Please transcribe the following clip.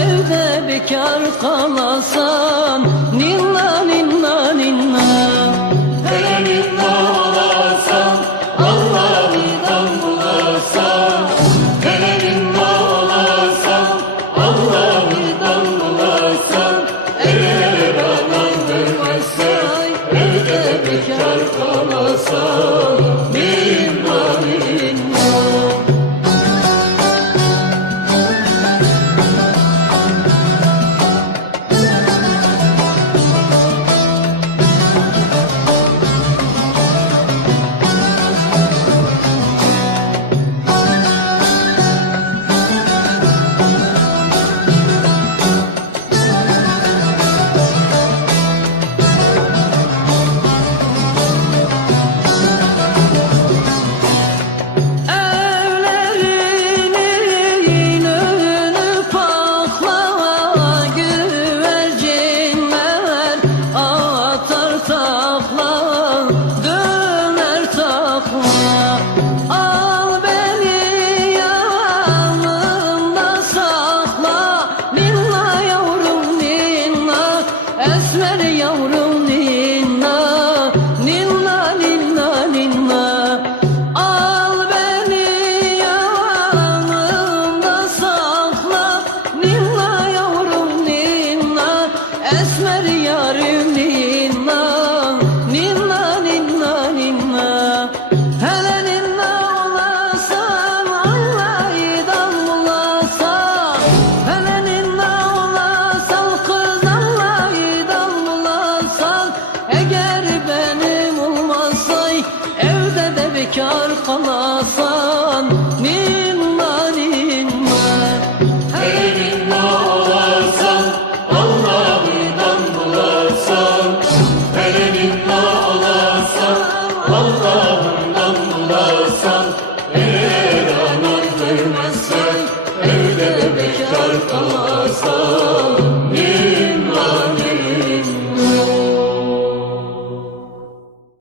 evde bekar kalasam Nilan'ın esmer yavrum ninna Ninna ninna ninna. Al beni yanında sakla. Ninna yavrum ninna Esmer yarim ninna. bekar kalasan minnan inme Her inna olasan Allah'ından bulasan Her inna olasan Allah'ından bulasan Eğer anan vermezse Evde bekar kalasan